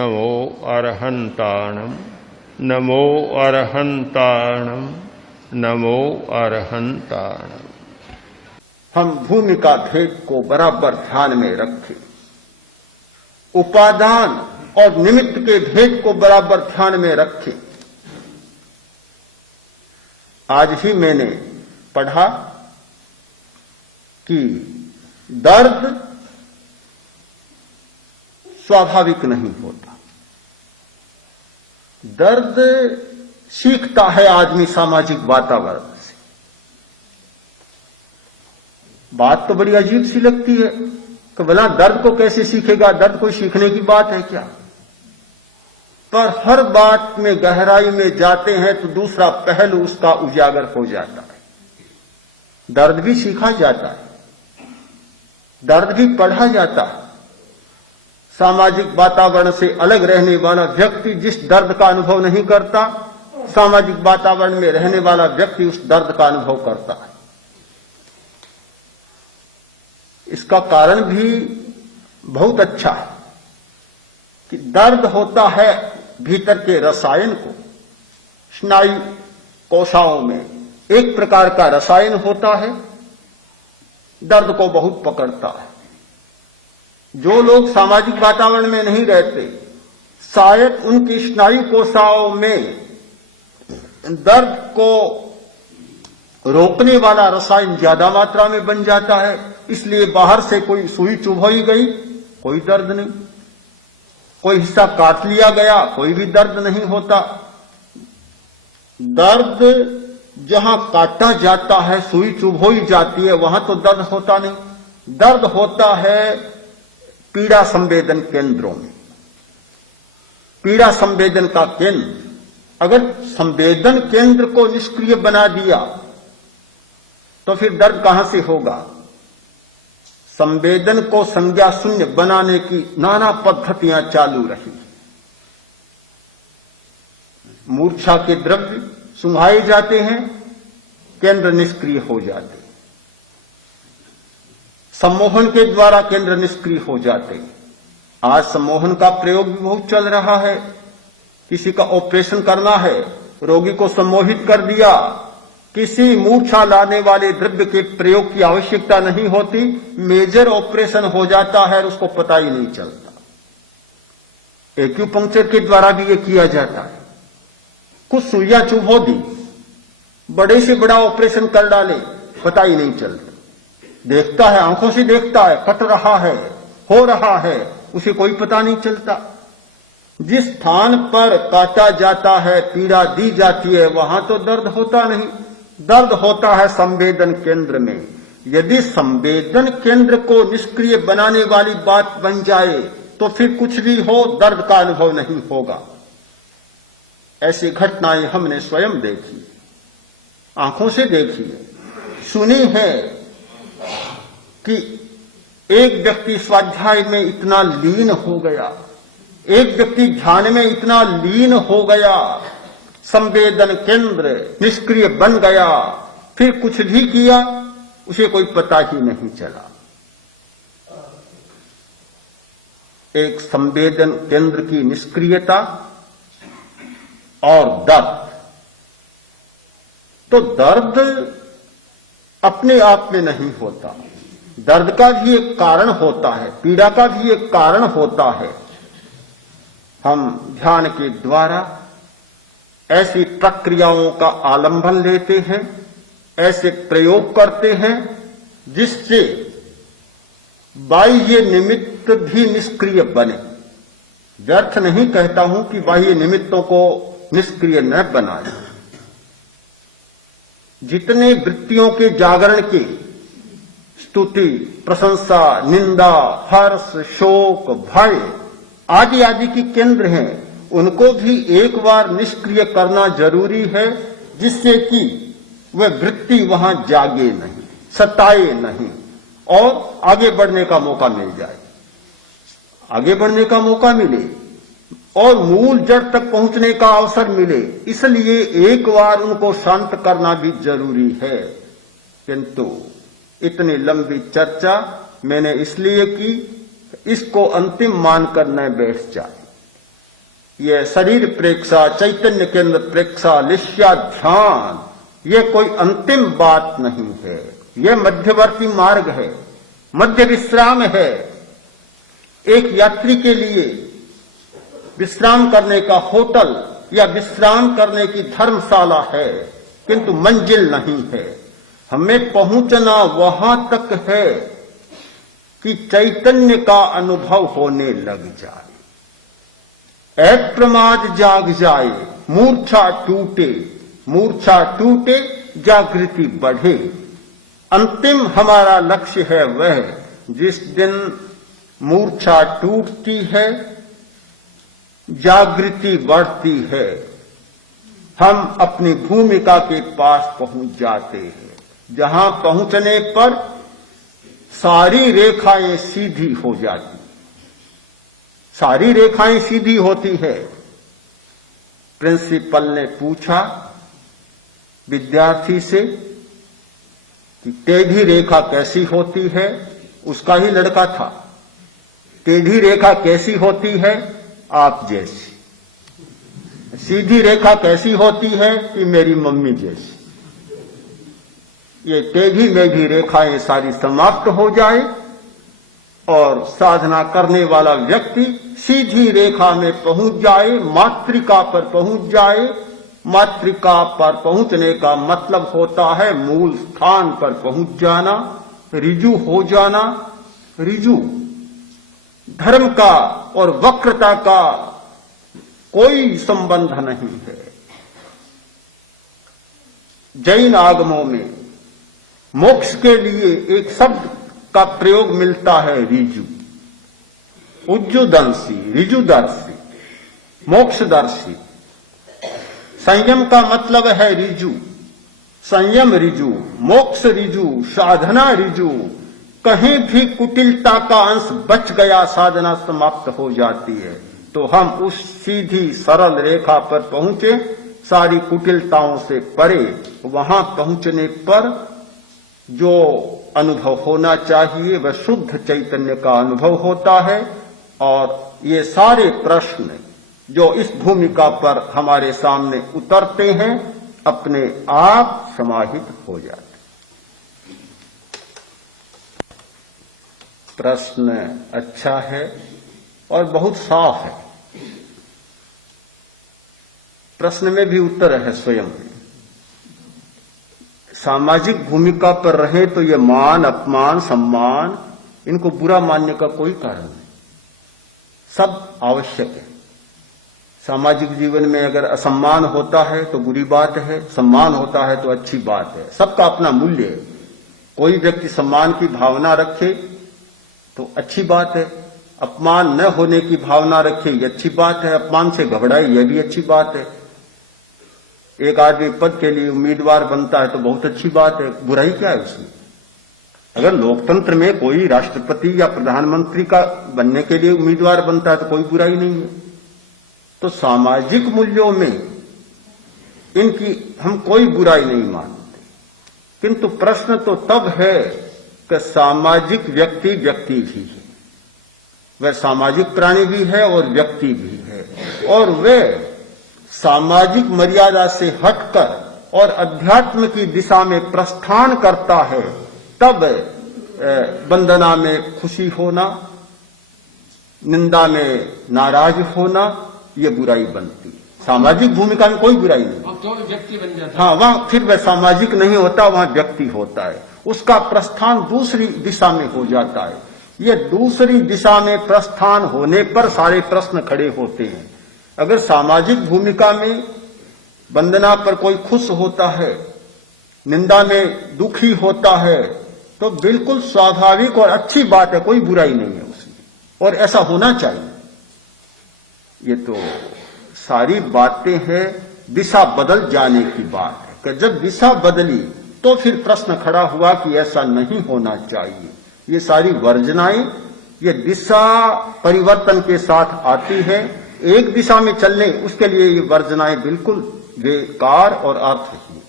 नमो अरहंताणम नमो अरहंताणम नमो अरहंताणम। हम भूमि का भेद को बराबर ध्यान में रखें, उपादान और निमित्त के भेद को बराबर ध्यान में रखें। आज ही मैंने पढ़ा कि दर्द स्वाभाविक नहीं होता, दर्द सीखता है आदमी सामाजिक वातावरण से। बात तो बड़ी अजीब सी लगती है कि भला दर्द को कैसे सीखेगा, दर्द कोई सीखने की बात है क्या? पर हर बात में गहराई में जाते हैं तो दूसरा पहलू उसका उजागर हो जाता है। दर्द भी सीखा जाता है, दर्द भी पढ़ा जाता है। सामाजिक वातावरण से अलग रहने वाला व्यक्ति जिस दर्द का अनुभव नहीं करता, सामाजिक वातावरण में रहने वाला व्यक्ति उस दर्द का अनुभव करता है। इसका कारण भी बहुत अच्छा है कि दर्द होता है भीतर के रसायन को, स्नायु कोशिकाओं में एक प्रकार का रसायन होता है, दर्द को बहुत पकड़ता है। जो लोग सामाजिक वातावरण में नहीं रहते, शायद उनकी स्नायु कोशिकाओं में दर्द को रोकने वाला रसायन ज्यादा मात्रा में बन जाता है, इसलिए बाहर से कोई सुई चुभोई गई, कोई दर्द नहीं, कोई हिस्सा काट लिया गया, कोई भी दर्द नहीं होता। दर्द जहां काटा जाता है, सुई चुभोई जाती है, वहां तो दर्द होता नहीं। दर्द होता है पीड़ा संवेदन केंद्रों में। पीड़ा संवेदन का केंद्र, अगर संवेदन केंद्र को निष्क्रिय बना दिया तो फिर दर्द कहां से होगा? संवेदन को संज्ञा शून्य बनाने की नाना पद्धतियां चालू रही। मूर्छा के द्रव्य सुंघाए जाते हैं, केंद्र निष्क्रिय हो जाते। सम्मोहन के द्वारा केंद्र निष्क्रिय हो जाते। आज सम्मोहन का प्रयोग भी बहुत चल रहा है। किसी का ऑपरेशन करना है, रोगी को सम्मोहित कर दिया, किसी मूर्छा लाने वाले द्रव्य के प्रयोग की आवश्यकता नहीं होती, मेजर ऑपरेशन हो जाता है और उसको पता ही नहीं चलता। एक्यूपंक्चर के द्वारा भी ये किया जाता है। कुछ सुइयां चुभो दी, बड़े से बड़ा ऑपरेशन कर डाले, पता ही नहीं चलता। देखता है, आंखों से देखता है, कट रहा है, हो रहा है, उसे कोई पता नहीं चलता। जिस स्थान पर काटा जाता है, पीड़ा दी जाती है, वहां तो दर्द होता नहीं। दर्द होता है संवेदन केंद्र में। यदि संवेदन केंद्र को निष्क्रिय बनाने वाली बात बन जाए तो फिर कुछ भी हो, दर्द का अनुभव नहीं होगा। ऐसी घटनाएं हमने स्वयं देखी, आंखों से देखी, सुनी है कि एक व्यक्ति स्वाध्याय में इतना लीन हो गया, एक व्यक्ति ध्यान में इतना लीन हो गया, संवेदन केंद्र निष्क्रिय बन गया, फिर कुछ भी किया उसे कोई पता ही नहीं चला। एक संवेदन केंद्र की निष्क्रियता और दर्द। तो दर्द अपने आप में नहीं होता, दर्द का भी एक कारण होता है, पीड़ा का भी एक कारण होता है। हम ध्यान के द्वारा ऐसी प्रक्रियाओं का आलंबन लेते हैं, ऐसे प्रयोग करते हैं जिससे बाह्य निमित्त भी निष्क्रिय बने। व्यर्थ नहीं कहता हूं कि बाह्य निमित्तों को निष्क्रिय न बनाए। जितने वृत्तियों के जागरण के स्तुति, प्रशंसा, निंदा, हर्ष, शोक, भय आदि आदि की केंद्र हैं, उनको भी एक बार निष्क्रिय करना जरूरी है, जिससे कि वह वृत्ति वहां जागे नहीं, सताए नहीं और आगे बढ़ने का मौका मिल जाए, आगे बढ़ने का मौका मिले और मूल जड़ तक पहुंचने का अवसर मिले। इसलिए एक बार उनको शांत करना भी जरूरी है। किंतु इतनी लंबी चर्चा मैंने इसलिए की, इसको अंतिम मानकर न बैठ जाए। ये शरीर प्रेक्षा, चैतन्य केंद्र प्रेक्षा, लिष्या ध्यान, ये कोई अंतिम बात नहीं है, ये मध्यवर्ती मार्ग है, मध्य विश्राम है। एक यात्री के लिए विश्राम करने का होटल या विश्राम करने की धर्मशाला है, किंतु मंजिल नहीं है। हमें पहुंचना वहां तक है कि चैतन्य का अनुभव होने लग जाए, एक प्रमाद जाग जाए, मूर्छा टूटे, जागृति बढ़े। अंतिम हमारा लक्ष्य है वह जिस दिन मूर्छा टूटती है, जागृति बढ़ती है, हम अपनी भूमिका के पास पहुंच जाते हैं, जहां पहुंचने पर सारी रेखाएं सीधी हो जाती, सारी रेखाएं सीधी होती है। प्रिंसिपल ने पूछा विद्यार्थी से कि टेढ़ी रेखा कैसी होती है, उसका ही लड़का था। टेढ़ी रेखा कैसी होती है? आप जैसी। सीधी रेखा कैसी होती है? कि मेरी मम्मी जैसी। ये टेढ़ी मेढ़ी रेखाएं सारी समाप्त हो जाए और साधना करने वाला व्यक्ति सीधी रेखा में पहुंच जाए, मातृका पर पहुंच जाए। मातृका पर पहुंचने का मतलब होता है मूल स्थान पर पहुंच जाना, रिजु हो जाना। रिजु धर्म का और वक्रता का कोई संबंध नहीं है। जैन आगमों में मोक्ष के लिए एक शब्द का प्रयोग मिलता है, रिजु। उज्जुदंशी, रिजुदर्शी, मोक्षदर्शी। संयम का मतलब है रिजु, संयम रिजु, मोक्ष रिजु, साधना रिजु। कहीं भी कुटिलता का अंश बच गया, साधना समाप्त हो जाती है। तो हम उस सीधी सरल रेखा पर पहुंचे, सारी कुटिलताओं से परे। वहां पहुंचने पर जो अनुभव होना चाहिए वह शुद्ध चैतन्य का अनुभव होता है। और ये सारे प्रश्न जो इस भूमिका पर हमारे सामने उतरते हैं, अपने आप समाहित हो जाते। प्रश्न अच्छा है और बहुत साफ है। प्रश्न में भी उत्तर है स्वयं में। सामाजिक भूमिका पर रहे तो ये मान, अपमान, सम्मान, इनको बुरा मानने का कोई कारण नहीं। सब आवश्यक है। सामाजिक जीवन में अगर असम्मान होता है तो बुरी बात है, सम्मान होता है तो अच्छी बात है। सबका अपना मूल्य है। कोई व्यक्ति सम्मान की भावना रखे तो अच्छी बात है, अपमान न होने की भावना रखे ये अच्छी बात है, अपमान से घबराए यह भी अच्छी बात है। एक आदमी पद के लिए उम्मीदवार बनता है तो बहुत अच्छी बात है, बुराई क्या है उसमें? अगर लोकतंत्र में कोई राष्ट्रपति या प्रधानमंत्री का बनने के लिए उम्मीदवार बनता है तो कोई बुराई नहीं है। तो सामाजिक मूल्यों में इनकी हम कोई बुराई नहीं मानते, किंतु प्रश्न तो तब है कि सामाजिक व्यक्ति व्यक्ति भी है, वह सामाजिक प्राणी भी है और व्यक्ति भी है, और वह सामाजिक मर्यादा से हटकर और अध्यात्म की दिशा में प्रस्थान करता है, तब वंदना में खुशी होना, निंदा में नाराज होना, ये बुराई बनती। सामाजिक भूमिका में कोई बुराई नहीं, तो व्यक्ति बन जाता है। हाँ, वहां फिर वह सामाजिक नहीं होता, वहां व्यक्ति होता है। उसका प्रस्थान दूसरी दिशा में हो जाता है। ये दूसरी दिशा में प्रस्थान होने पर सारे प्रश्न खड़े होते हैं। अगर सामाजिक भूमिका में वंदना पर कोई खुश होता है, निंदा में दुखी होता है, तो बिल्कुल स्वाभाविक और अच्छी बात है, कोई बुराई नहीं है उसमें, और ऐसा होना चाहिए। ये तो सारी बातें हैं दिशा बदल जाने की बात है कि जब दिशा बदली तो फिर प्रश्न खड़ा हुआ कि ऐसा नहीं होना चाहिए। ये सारी वर्जनाएं ये दिशा परिवर्तन के साथ आती है। एक दिशा में चलने उसके लिए ये वर्जनाएं बिल्कुल बेकार और अर्थहीन।